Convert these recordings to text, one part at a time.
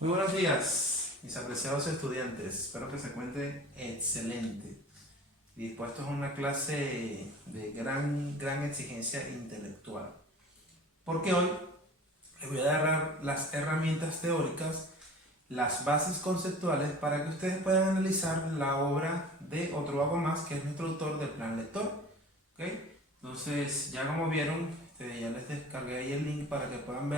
Muy buenos días, mis apreciados estudiantes. Espero que se encuentren excelente y dispuestos a una clase de gran exigencia intelectual. Porque hoy les voy a dar las herramientas teóricas, las bases conceptuales para que ustedes puedan analizar la obra de Otro Vago Más, que es nuestro autor del plan lector. ¿Okay? Entonces, ya como vieron, ya les descargué ahí el link para que puedan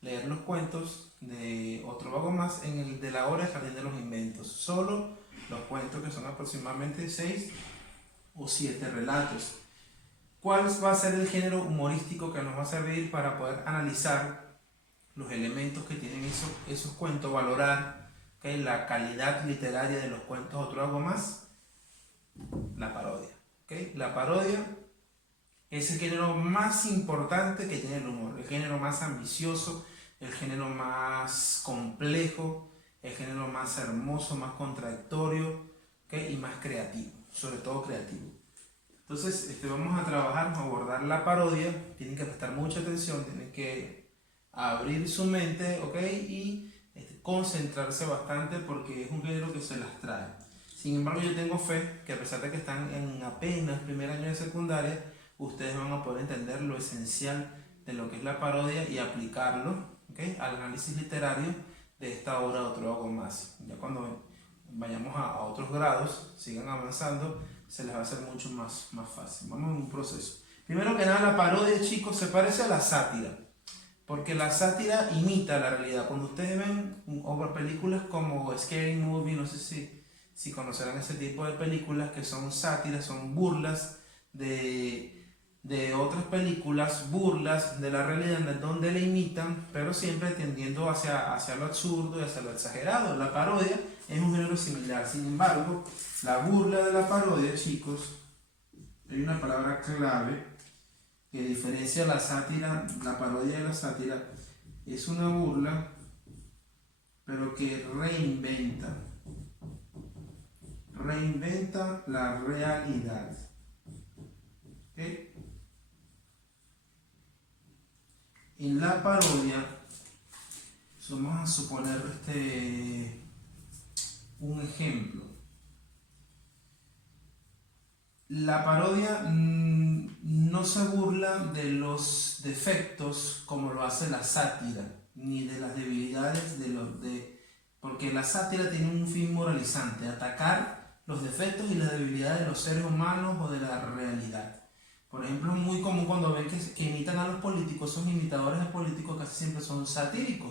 leer los cuentos de Otro Vago Más en el de la obra Jardín de los Inventos. Solo los cuentos, que son aproximadamente 6 o 7 relatos. ¿Cuál va a ser el género humorístico que nos va a servir para poder analizar los elementos que tienen esos cuentos, valorar la calidad literaria de los cuentos Otro Vago Más? La parodia. La parodia es el género más importante que tiene el humor, el género más ambicioso, el género más complejo, el género más hermoso, más contradictorio, y más creativo, sobre todo creativo. Entonces, vamos a trabajar, a abordar la parodia. Tienen que prestar mucha atención, tienen que abrir su mente, y concentrarse bastante, porque es un género que se las trae. Sin embargo, yo tengo fe que, a pesar de que están en apenas primer año de secundaria, ustedes van a poder entender lo esencial de lo que es la parodia y aplicarlo, al análisis literario de esta obra de Otro Vago Más. Ya cuando vayamos a otros grados, sigan avanzando, se les va a hacer mucho más fácil. Vamos en un proceso. Primero que nada, la parodia, chicos, se parece a la sátira, porque la sátira imita la realidad. Cuando ustedes ven películas como Scary Movie, no sé si conocerán ese tipo de películas que son sátiras, son burlas de otras películas, burlas de la realidad, donde la imitan, pero siempre tendiendo hacia lo absurdo y hacia lo exagerado. La parodia es un género similar. Sin embargo, la burla de la parodia, chicos, hay una palabra clave que diferencia la sátira, la parodia de la sátira. Es una burla, pero que reinventa la realidad. ¿Okay? En la parodia, vamos a suponer un ejemplo. La parodia no se burla de los defectos como lo hace la sátira, ni de las debilidades porque la sátira tiene un fin moralizante: atacar los defectos y las debilidades de los seres humanos o de la realidad. Por ejemplo, es muy común cuando ven que imitan a los políticos. Esos imitadores de políticos casi siempre son satíricos,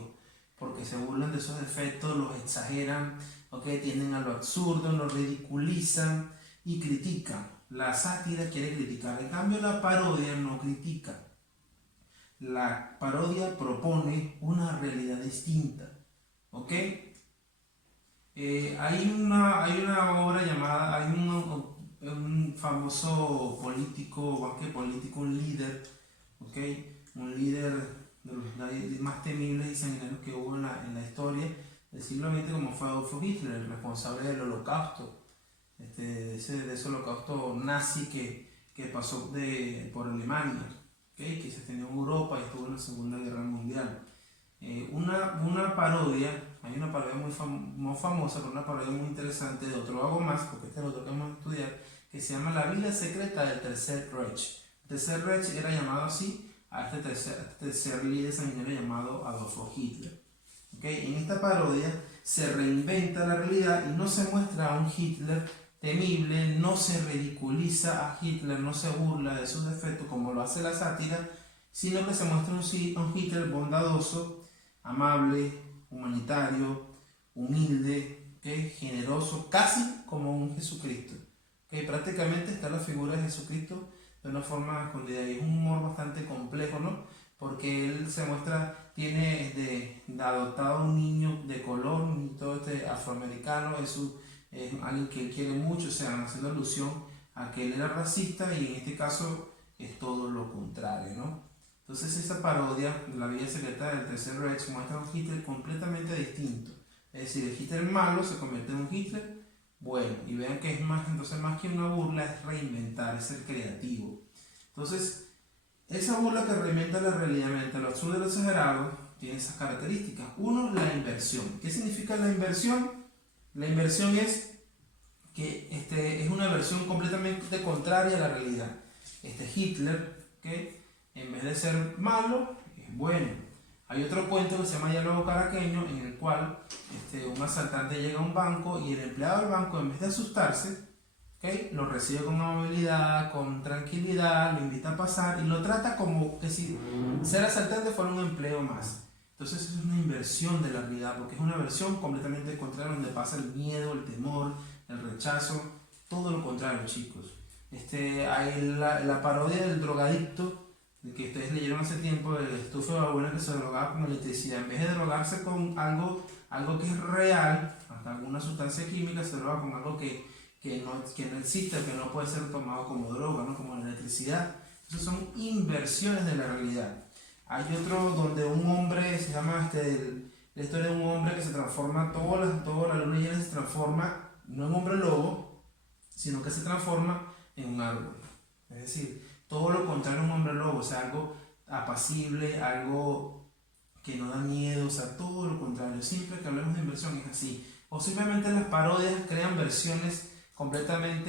porque se burlan de esos defectos, los exageran, tienden a lo absurdo, lo ridiculizan y critican. La sátira quiere criticar, en cambio la parodia no critica. La parodia propone una realidad distinta. Hay una obra llamada, hay un famoso político, más que político, un líder, un líder de los más temibles y sanguinarios que hubo en la historia del siglo XX, como fue Adolfo Hitler, el responsable del holocausto, de ese holocausto nazi que pasó por Alemania, que se extendió en Europa y estuvo en la Segunda Guerra Mundial. Una parodia, hay una parodia muy famosa, pero una parodia muy interesante de Otro Vago Más, porque este es otro que vamos a estudiar, que se llama La vida secreta del Tercer Reich. El Tercer Reich era llamado así a este tercer líder sanguinario llamado Adolfo Hitler. En esta parodia se reinventa la realidad y no se muestra a un Hitler temible, no se ridiculiza a Hitler, no se burla de sus defectos como lo hace la sátira, sino que se muestra un Hitler bondadoso, amable, humanitario, humilde, generoso, casi como un Jesucristo. Prácticamente está la figura de Jesucristo de una forma escondida, y es un humor bastante complejo, ¿no? Porque él se muestra, tiene adoptado un niño de color, un todo afroamericano, es alguien que él quiere mucho, o sea, haciendo alusión a que él era racista, y en este caso es todo lo contrario, ¿no? Entonces esa parodia de La vida secreta del Tercer Reich muestra un Hitler completamente distinto. Es decir, el Hitler malo se convierte en un Hitler bueno, y vean que entonces más que una burla, es reinventar, es ser creativo. Entonces, esa burla que reinventa la realidad mediante lo absurdo y lo exagerado tiene esas características. Uno, la inversión. ¿Qué significa la inversión? La inversión es que es una versión completamente contraria a la realidad. Hitler, que en vez de ser malo, es bueno. Hay otro cuento que se llama Diálogo Caraqueño, en el cual un asaltante llega a un banco y el empleado del banco, en vez de asustarse, lo recibe con amabilidad, con tranquilidad, lo invita a pasar y lo trata como que si ser asaltante fuera un empleo más. Entonces es una inversión de la realidad, porque es una versión completamente contraria, donde pasa el miedo, el temor, el rechazo, todo lo contrario, chicos. Hay la parodia del drogadicto, de que ustedes leyeron hace tiempo, el Estufo de Babuena, que se drogaba con electricidad. En vez de drogarse con algo que es real, hasta alguna sustancia química, se droga con algo que no existe, que no puede ser tomado como droga, ¿no? Como la electricidad. Esas son inversiones de la realidad. Hay otro donde un hombre, se llama la historia de un hombre que se transforma, toda la luna llena se transforma, no en hombre lobo, sino que se transforma en un árbol. Es decir, todo lo contrario a un hombre lobo, o sea, algo apacible, algo que no da miedo, o sea, todo lo contrario. Siempre que hablamos de inversión es así. O simplemente las parodias crean versiones completamente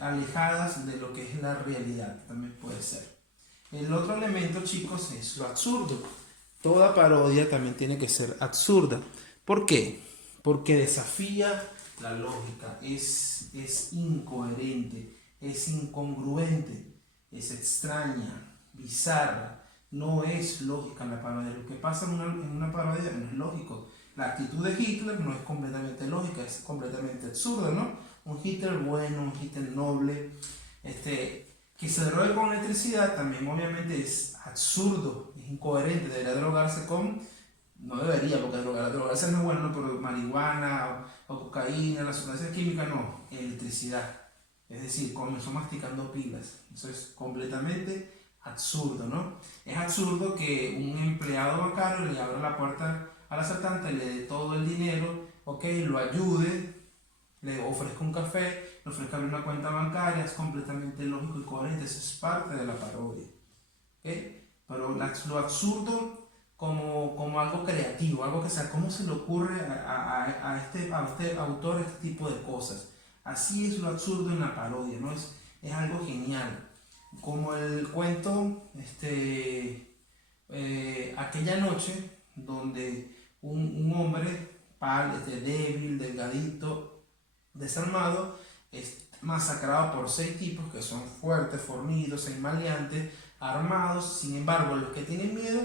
alejadas de lo que es la realidad, también puede ser. El otro elemento, chicos, es lo absurdo. Toda parodia también tiene que ser absurda. ¿Por qué? Porque desafía la lógica, es incoherente, es incongruente, es extraña, bizarra. No es lógica la parodia. Lo que pasa en una parodia no es lógico. La actitud de Hitler no es completamente lógica, es completamente absurda, ¿no? Un Hitler bueno, un Hitler noble, que se drogue con electricidad también obviamente es absurdo, es incoherente. Debería drogarse no debería, porque drogarse no es bueno, pero marihuana o cocaína, las sustancias químicas no, electricidad. Es decir, comenzó masticando pilas. Eso es completamente absurdo, ¿no? Es absurdo que un empleado bancario le abra la puerta al asaltante, le dé todo el dinero, lo ayude, le ofrezca un café, le ofrezca una cuenta bancaria. Es completamente lógico y coherente. Eso es parte de la parodia. Pero lo absurdo como algo creativo, algo que sea, ¿cómo se le ocurre a este autor este tipo de cosas? Así es lo absurdo en la parodia, ¿no? Es algo genial. Como el cuento, aquella noche, donde un hombre débil, delgadito, desarmado, es masacrado por 6 tipos que son fuertes, fornidos, maleantes, armados. Sin embargo, los que tienen miedo,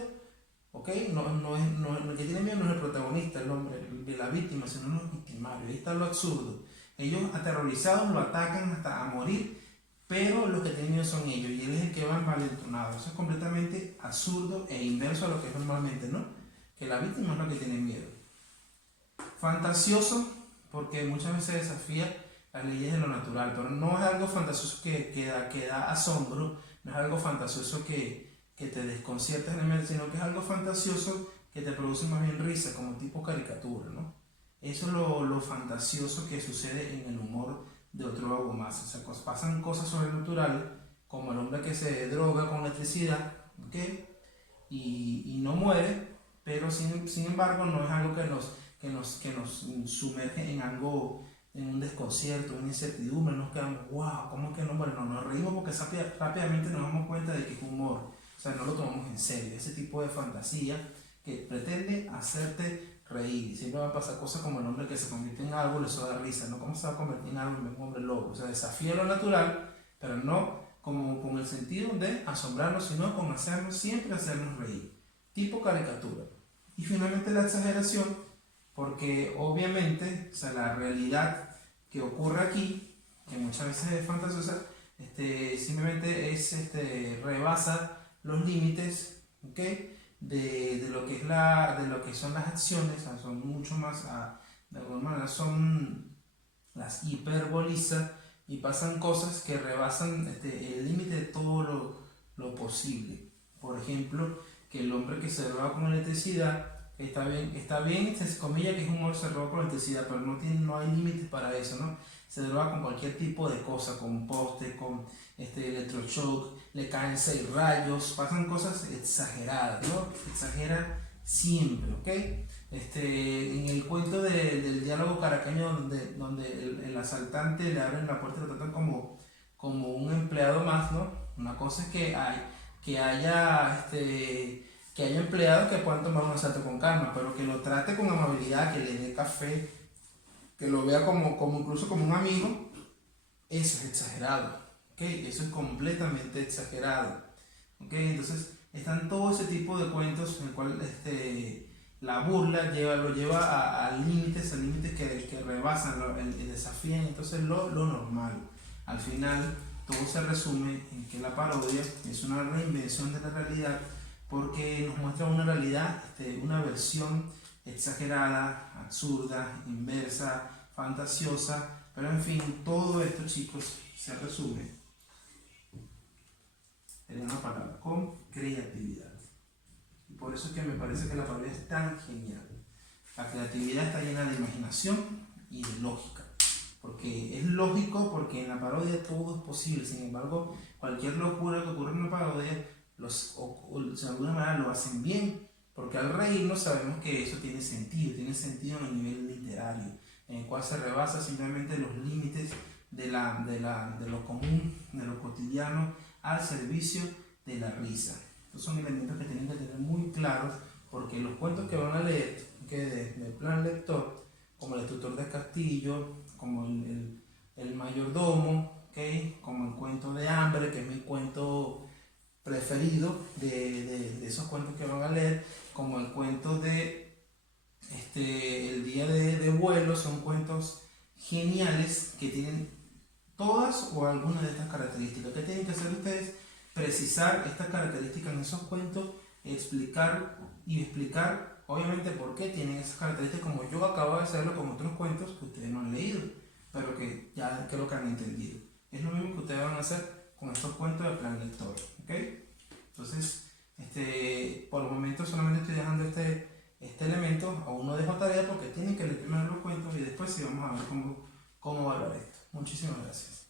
el que tiene miedo no es el protagonista, el hombre, de la víctima, sino los victimarios. Ahí está lo absurdo. Ellos aterrorizados lo atacan hasta a morir, pero los que tienen miedo son ellos, y él es el que va envalentonado. Eso es completamente absurdo e inverso a lo que es normalmente, ¿no? Que la víctima es la que tiene miedo. Fantasioso, porque muchas veces desafía las leyes de lo natural, pero no es algo fantasioso que da asombro, no es algo fantasioso que te desconcierta en el medio, sino que es algo fantasioso que te produce más bien risa, como tipo caricatura, ¿no? Eso es lo fantasioso que sucede en el humor de Otro Vago Más. O sea, pasan cosas sobrenaturales, como el hombre que se droga con electricidad, y no muere, pero sin embargo no es algo que nos sumerge en algo, en un desconcierto, una incertidumbre. Nos quedamos, wow, ¿cómo es que no? Bueno, nos reímos porque rápidamente nos damos cuenta de que es humor. O sea, no lo tomamos en serio. Ese tipo de fantasía que pretende hacerte reír. Y siempre va a pasar cosas como el hombre que se convierte en árbol, eso da risa, ¿no? ¿Cómo se va a convertir en árbol en un hombre lobo? O sea, desafía lo natural, pero no como con el sentido de asombrarnos, sino con siempre hacernos reír. Tipo caricatura. Y finalmente la exageración, porque obviamente, o sea, la realidad que ocurre aquí, que muchas veces es fantasiosa, simplemente rebasa los límites, de lo que son las acciones. O sea, son mucho más, de alguna manera las hiperboliza y pasan cosas que rebasan el límite de todo lo posible. Por ejemplo, que el hombre que se droga con electricidad Está bien, entre comillas, que es un humor se droga con electricidad, pero no hay límites para eso, ¿no? Se droga con cualquier tipo de cosa, con poste, con electroshock, le caen 6 rayos, pasan cosas exageradas, ¿no? Exagera siempre, ¿ok? En el cuento del diálogo caraqueño, donde el asaltante le abren la puerta y lo tratan como un empleado más, ¿no? Una cosa es que haya, que haya empleados que puedan tomar un asalto con calma, pero que lo trate con amabilidad, que le dé café, que lo vea incluso como un amigo, eso es exagerado, ¿ok? Eso es completamente exagerado, ¿ok? Entonces están todo ese tipo de cuentos en el cual la burla lo lleva a límites que rebasan, desafían entonces lo normal. Al final todo se resume en que la parodia es una reinvención de la realidad porque nos muestra una realidad, una versión exagerada, absurda, inversa, fantasiosa, pero en fin, todo esto, chicos, se resume en una palabra: con creatividad. Y por eso es que me parece que la parodia es tan genial. La creatividad está llena de imaginación y de lógica. Porque es lógico, porque en la parodia todo es posible. Sin embargo, cualquier locura que ocurre en una parodia, de alguna manera lo hacen bien. Porque al reírnos sabemos que eso tiene sentido en el nivel literario, en el cual se rebasa simplemente los límites de lo común, de lo cotidiano, al servicio de la risa. Estos son elementos que tienen que tener muy claros, porque los cuentos que van a leer, del plan lector, como el tutor de Castillo, como el mayordomo, ¿okay? Como el cuento de hambre, que es mi cuento preferido de esos cuentos que van a leer, como el cuento de el día de vuelo, son cuentos geniales que tienen todas o algunas de estas características. ¿Qué tienen que hacer ustedes? Precisar estas características en esos cuentos, explicar obviamente por qué tienen esas características, como yo acabo de hacerlo con otros cuentos que ustedes no han leído, pero que ya creo que han entendido. Es lo mismo que ustedes van a hacer con estos cuentos de plan lector, ¿ok? Entonces, por el momento solamente estoy dejando este elemento. Aún no dejo tarea porque tienen que leer primero los cuentos y después sí vamos a ver cómo evaluar esto. Muchísimas gracias.